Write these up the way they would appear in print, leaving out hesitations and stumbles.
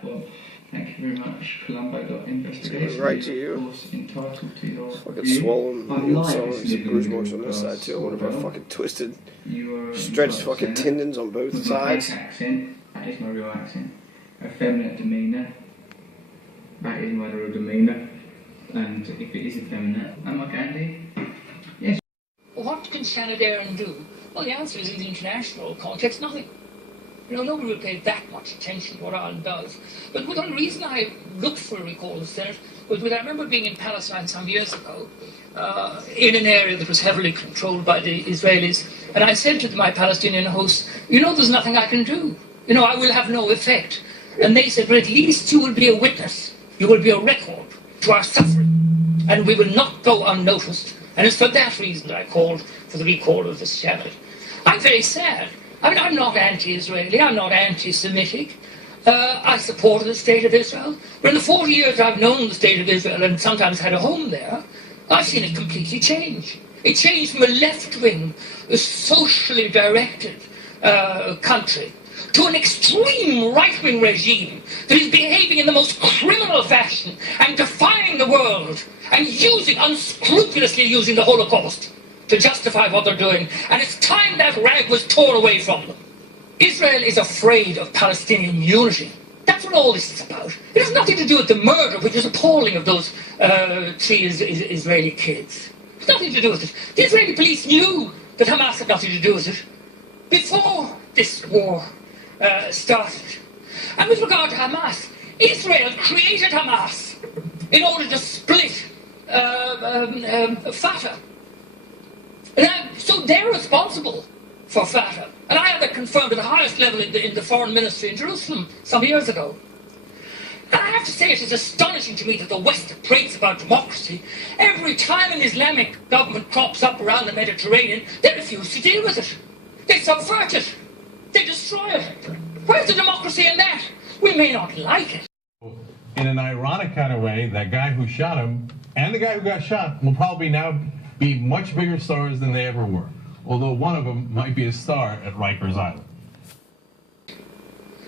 platform. Thank you very much. Colombo.investigation. Right to you. Of course, entitled to your Fucking swollen songs and bruise marks on this side too. I wonder if I fucking twisted, stretched fucking tendons on both sides. Accent. That is my real accent. Effeminate demeanour. That is my real demeanour. And if it is effeminate, am I candy? Yes. What can Shannon do? Well, the answer is in the international context, nothing. You know, nobody will pay that much attention to what Ireland does. But the one reason I looked for a recall of the Senate was because I remember being in Palestine some years ago, in an area that was heavily controlled by the Israelis, and I said to my Palestinian hosts, you know, there's nothing I can do. You know, I will have no effect. And they said, well, at least you will be a witness. You will be a record to our suffering. And we will not go unnoticed. And it's for that reason that I called for the recall of this Senate. I'm very sad. I mean, I'm not anti-Israeli, I'm not anti-Semitic. I support the State of Israel. But in the 40 years I've known the State of Israel and sometimes had a home there, I've seen it completely change. It changed from a left-wing, socially directed country to an extreme right-wing regime that is behaving in the most criminal fashion and defying the world and unscrupulously using the Holocaust to justify what they're doing, and it's time that rag was torn away from them. Israel is afraid of Palestinian unity. That's what all this is about. It has nothing to do with the murder, which is appalling, of those 3 Israeli kids. It's nothing to do with it. The Israeli police knew that Hamas had nothing to do with it before this war started. And with regard to Hamas, Israel created Hamas in order to split Fatah. So they're responsible for Fatah. And I had that confirmed at the highest level in the foreign ministry in Jerusalem some years ago. And I have to say, it is astonishing to me that the West prates about democracy. Every time an Islamic government crops up around the Mediterranean, they refuse to deal with it. They subvert it. They destroy it. Where's the democracy in that? We may not like it. In an ironic kind of way, that guy who shot him and the guy who got shot will probably now be much bigger stars than they ever were, although one of them might be a star at Rikers Island.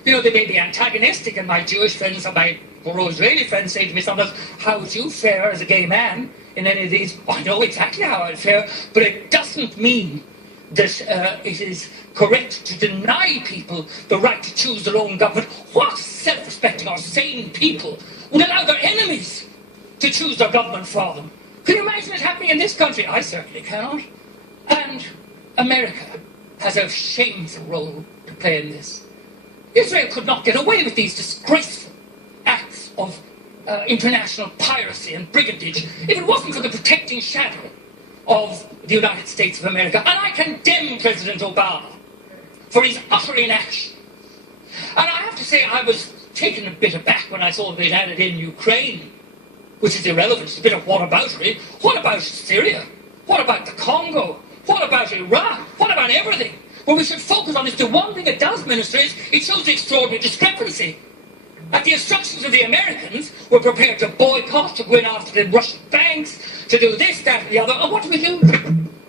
You know, they may be antagonistic, and my Jewish friends and my pro-Israeli friends say to me sometimes, how would you fare as a gay man in any of these? I know exactly how I'd fare, but it doesn't mean that it is correct to deny people the right to choose their own government. What self-respecting or sane people would allow their enemies to choose their government for them? Can you imagine it happening in this country? I certainly cannot. And America has a shameful role to play in this. Israel could not get away with these disgraceful acts of international piracy and brigandage if it wasn't for the protecting shadow of the United States of America. And I condemn President Obama for his utter inaction. And I have to say, I was taken a bit aback when I saw they'd added in Ukraine, which is irrelevant. It's a bit of whataboutery. What about Syria? What about the Congo? What about Iraq? What about everything? What we should focus on is the one thing it does, Minister, is it shows the extraordinary discrepancy. At the instructions of the Americans, we're prepared to boycott, to go in after the Russian banks, to do this, that, and the other. And what do we do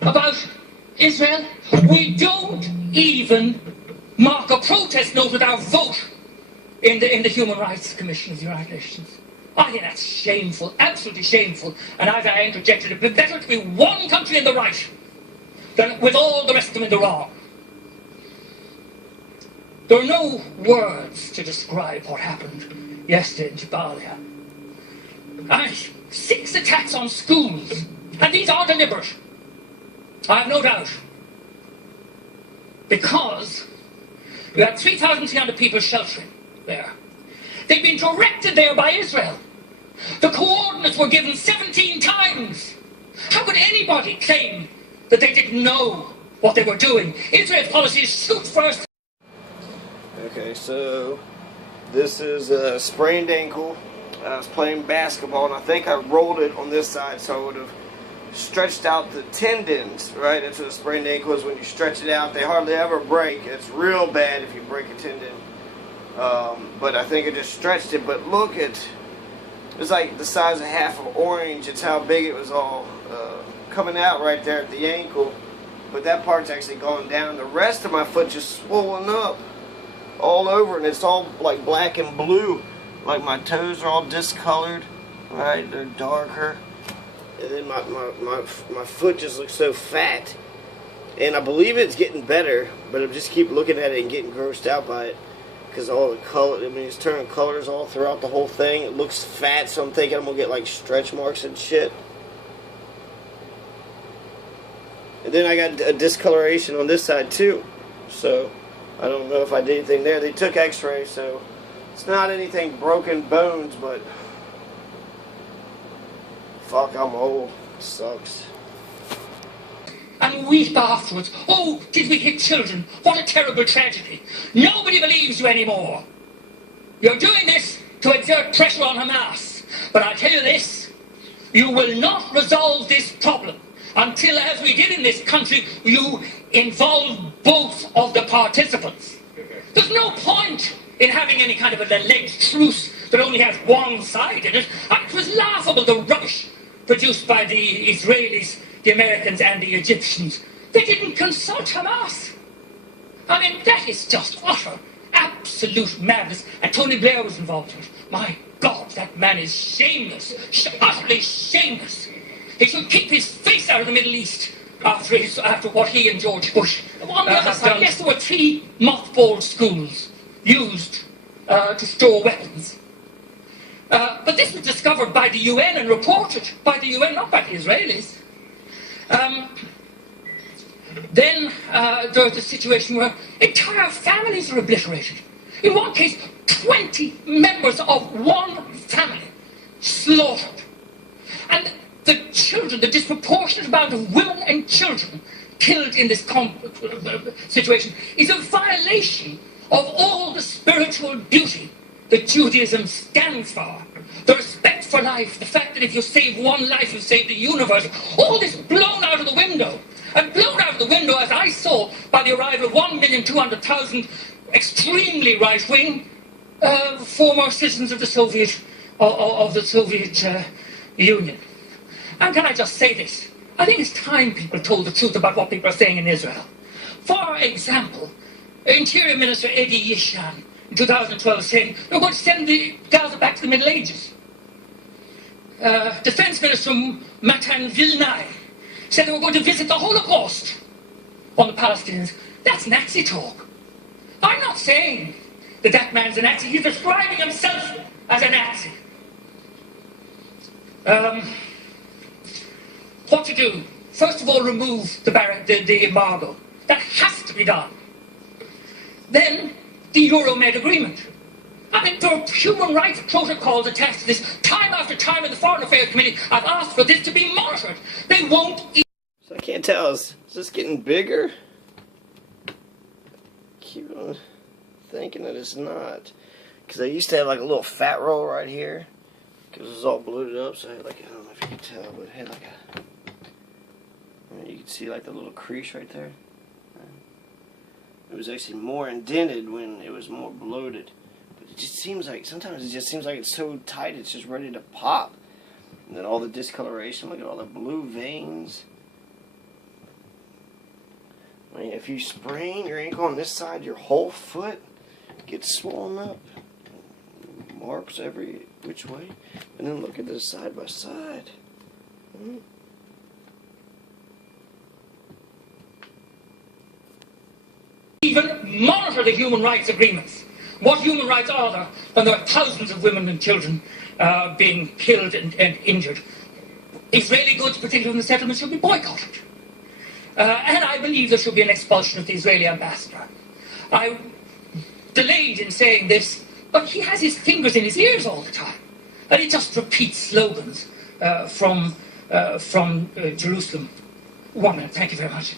about Israel? We don't even mark a protest note with our vote in the Human Rights Commission of the United Nations. I think that's shameful, absolutely shameful. And as I interjected, it'd be better to be one country in the right than with all the rest of them in the wrong. There are no words to describe what happened yesterday in Jabalia. 6 attacks on schools, and these are deliberate. I have no doubt. Because you had 3,300 people sheltering there. They've been directed there by Israel. The coordinates were given 17 times. How could anybody claim that they didn't know what they were doing? Israel's policy is shoot first. Okay, so this is a sprained ankle. I was playing basketball, and I think I rolled it on this side, so I would have stretched out the tendons, right? That's what a sprained ankle is. When you stretch it out, they hardly ever break. It's real bad if you break a tendon. But I think I just stretched it. But look at, it's like the size of half of orange. It's how big it was all coming out right there at the ankle. But that part's actually gone down. The rest of my foot just swollen up all over, and it's all like black and blue. Like my toes are all discolored, right? They're darker. And then my foot just looks so fat. And I believe it's getting better, but I just keep looking at it and getting grossed out by it. Because all the color, I mean, it's turning colors all throughout the whole thing. It looks fat, so I'm thinking I'm going to get like stretch marks and shit. And then I got a discoloration on this side too. So, I don't know if I did anything there. They took x-rays, so it's not anything broken bones, but fuck, I'm old. It sucks. And weep afterwards. Oh, did we hit children? What a terrible tragedy. Nobody believes you anymore. You're doing this to exert pressure on Hamas. But I'll tell you this, you will not resolve this problem until, as we did in this country, you involve both of the participants. There's no point in having any kind of an alleged truce that only has one side in it. It was laughable, the rubbish produced by the Israelis, the Americans and the Egyptians. They didn't consult Hamas. I mean, that is just utter, absolute madness. And Tony Blair was involved in it. My God, that man is shameless, utterly shameless. He should keep his face out of the Middle East after what he and George Bush. On the other side, yes, there were 3 mothballed schools used to store weapons. But this was discovered by the UN and reported by the UN, not by the Israelis. Then there's a situation where entire families are obliterated. In one case, 20 members of one family slaughtered. And the children, the disproportionate amount of women and children killed in this situation is a violation of all the spiritual beauty that Judaism stands for. The respect for life, the fact that if you save one life, you save the universe. All this blown out of the window. And blown out of the window, as I saw, by the arrival of 1,200,000 extremely right-wing former citizens of the Soviet Union. And can I just say this? I think it's time people told the truth about what people are saying in Israel. For example, Interior Minister Eddie Yishan in 2012 saying we're going to send the Gaza back to the Middle Ages. Defense Minister Matan Vilnai said they were going to visit the Holocaust on the Palestinians. That's Nazi talk. I'm not saying that that man's a Nazi. He's describing himself as a Nazi. What to do? First of all, remove the embargo. That has to be done. Then, the Euromed agreement. I mean, there are human rights protocols attached to this. Time after time in the Foreign Affairs Committee, I've asked for this to be monitored. They won't... So I can't tell. Is this getting bigger? Keep on thinking that it's not. Because I used to have like a little fat roll right here. Because it was all bloated up. So I had like, I don't know if you can tell, but it had like a... You can see like the little crease right there. It was actually more indented when it was more bloated. But it just seems like, sometimes it just seems like it's so tight it's just ready to pop. And then all the discoloration, look at all the blue veins. I mean, if you sprain your ankle on this side, your whole foot gets swollen up. Marks every which way. And then look at this side by side. Even monitor the human rights agreements. What human rights are there when there are thousands of women and children being killed and injured? Israeli goods, particularly in the settlements, should be boycotted. And I believe there should be an expulsion of the Israeli ambassador. I delayed in saying this, but he has his fingers in his ears all the time. And he just repeats slogans from Jerusalem. 1 minute, thank you very much.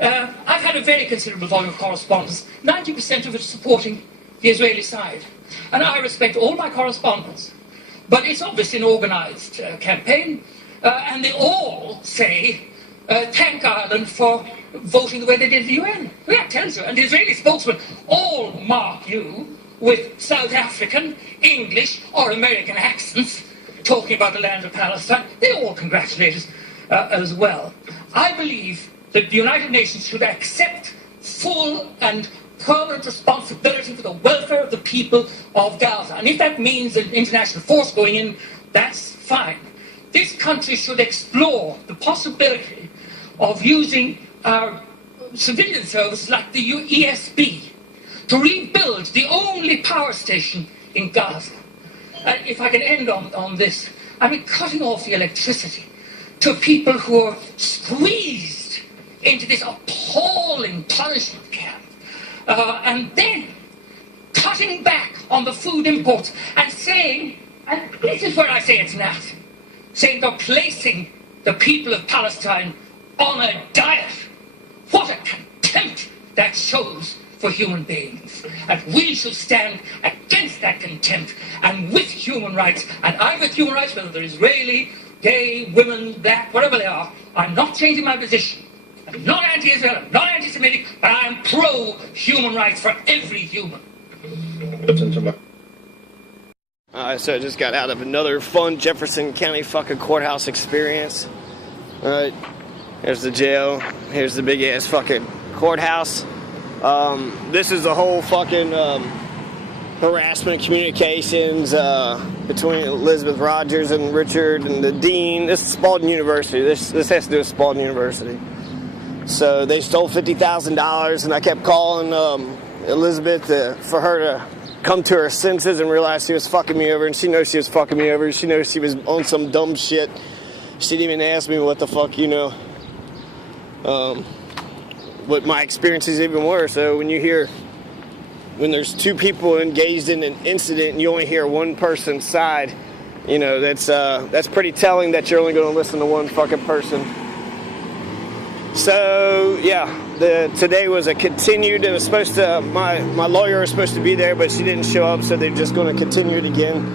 I've had a very considerable volume of correspondence, 90% of it supporting the Israeli side. And I respect all my correspondence. But it's obviously an organized campaign, and they all say, thank Ireland for voting the way they did the UN. Well, that tells you. And the Israeli spokesmen all mark you with South African, English, or American accents, talking about the land of Palestine. They all congratulate us as well. I believe that the United Nations should accept full and permanent responsibility for the welfare of the people of Gaza. And if that means an international force going in, that's fine. This country should explore the possibility of using our civilian services like the ESB to rebuild the only power station in Gaza. If I can end on this, I mean, cutting off the electricity to people who are squeezed into this appalling punishment camp, and then cutting back on the food imports and saying, and this is where I say it's not, saying they're placing the people of Palestine on a diet. What a contempt that shows for human beings. And we should stand against that contempt and with human rights. And I'm with human rights, whether they're Israeli, gay, women, black, whatever they are. I'm not changing my position. I'm not anti-Israel, I'm not anti-Semitic, but I am pro-human rights for every human. So I just got out of another fun Jefferson County fucking courthouse experience. Alright, here's the jail, here's the big ass fucking courthouse. This is the whole fucking harassment communications between Elizabeth Rogers and Richard and the dean. This is Spalding University. This has to do with Spalding University. So they stole $50,000, and I kept calling Elizabeth for her to come to her senses and realize she was fucking me over, and she knows she was fucking me over. She knows she was on some dumb shit. She didn't even ask me what the fuck, you know, what my experiences even were. So when you hear, when there's two people engaged in an incident and you only hear one person's side, you know, that's pretty telling that you're only going to listen to one fucking person. So yeah, today was a continued. It was supposed to, my lawyer was supposed to be there, but she didn't show up, so they're just going to continue it again.